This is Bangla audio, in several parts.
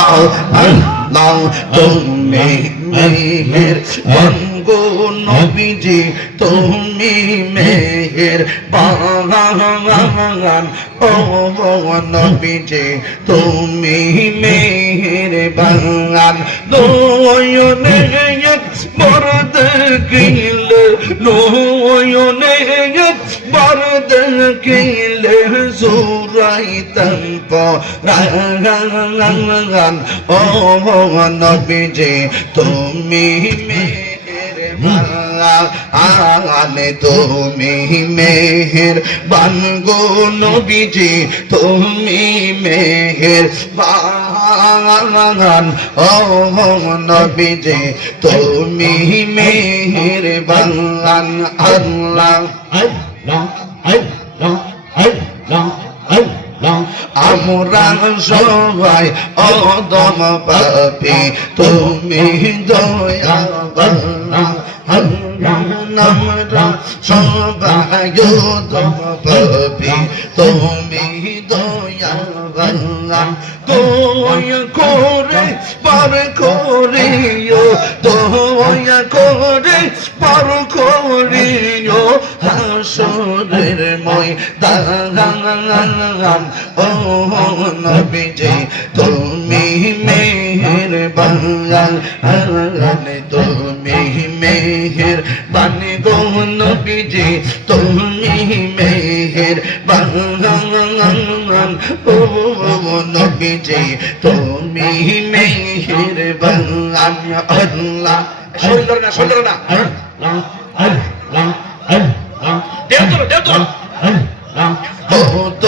আল্লাহ আল্লাহ তুমি মেহেরবান গো নবীজি তুমি মেহেরবান ও নবীজি তুমি মেহেরবান নয়নে একবার দেখিলে নয়নে একবার দেখিলে জুরাইতাম পরাণ ও নবীজি তুমি মেহেরবান তুমি মেহেরবান গো নবীজি তুমি মেহেরবান ও নবীজি তুমি মেহেরবান আল্লাহ আল্লাহ আল্লাহ আল্লাহ আল্লাহ আমরা সবাই অদম পাপী তুমি দয়াবান আমরা সবাই অদম পাপী তুমি দয়াবান দয়া করে পার করিও দয়া করে পার করিও হাসরের ময়দান ও নবীজি তুমি মেহেরবান তুমি মেহেরবান গো নবীজি তুমি মেহেরবান ও নবীজি তুমি মেহেরবান আল্লাহ সুন্দর না সুন্দর না আল্লাহ আল্লাহ আল্লাহ দেও তো কত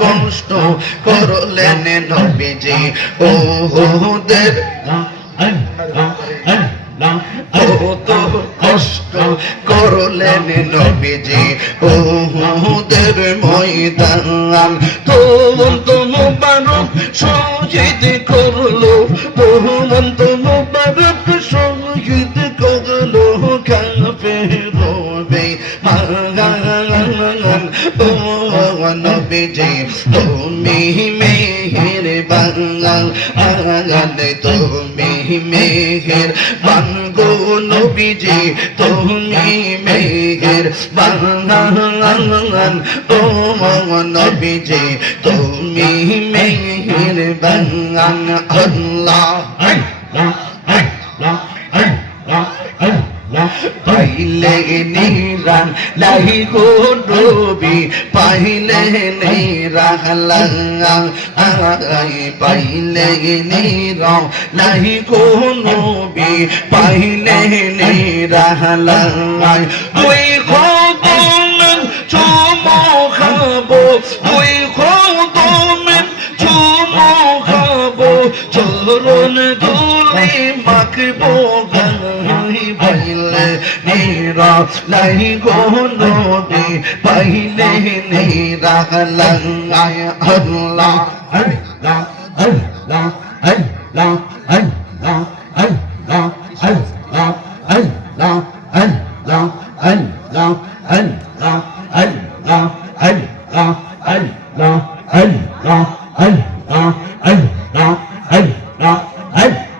কষ্ট করলেন নবীজি ওদের কত কষ্ট করলেন নবীজি ওদের ময়দান তোমন্ত মুবারক শহীদ করলো তোমন্ত মুবারক শহীদ করলো কাফের নবীজি তুমি মেহেরবান তুমি মেহেরবান গো নবীজি তুমি মেহেরবান ও নবীজি তুমি মেহেরবান আল্লাহ আল্লাহ আল্লাহ আল্লাহ আল্লাহ পাইলে নিরান লাহি গো নবী পাইলে নিরান পাইলে নিরান লাহি গো নবী পাইলে নিরান ওই কদমের চুমো খাবো ওই কদমের চুমো খাবো চরণ ধুলি মাখবো পাইলে নিরা লাই গো নবী পাইলে নিরা লাই আল্লাহ আল্লাহ আল্লাহ আল্লাহ আল্লাহ আল্লাহ আল্লাহ আল্লাহ আল্লাহ আল্লাহ আল্লাহ আল্লাহ আল্লাহ আল্লাহ আল্লাহ আল্লাহ আল্লাহ আল্লাহ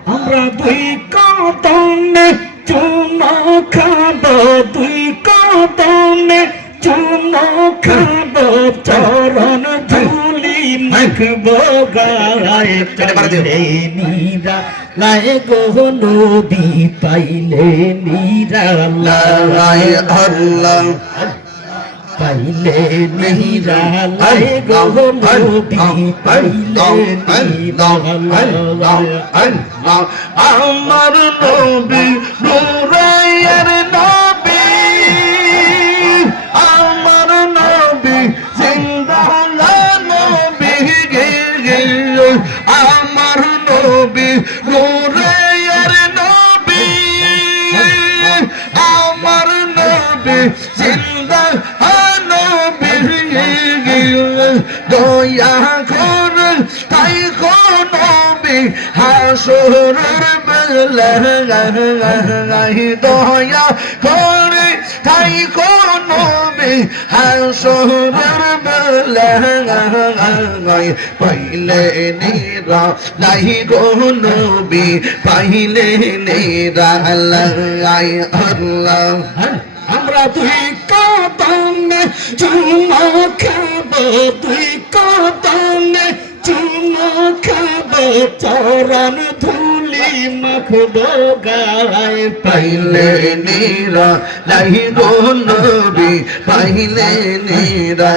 আমরা দুই কদমে চুমো খাবো দুই কদমে চুমো খাবো চরণ ধুলি মাখবো গায়ে পাইলে নিরা লাই গো নবী পাইলে নিরা লাই আল্লাহ পাইলে নিরা লাই গো নবী পাইলে নিরা লাই আমার নবী নূরের নবী আমার নবী জিন্দা নবী আমার নবী নূরের নবী আমার নবী জিন্দা দয়া করে তাই নবী হাসরের বেলায় দয়া করে তাই নবী হাসরের বেলায় পাইলে নিরা নাই গো নবী পাইলে নিরালাই আল্লাহ আমরা দুই কদমে চুমো খাবো দুই কদমে চুমো খাবো চরণ ধুলি মাখবো গায়ে পাইলে নিরা নাই গো নবী পাইলে নিরা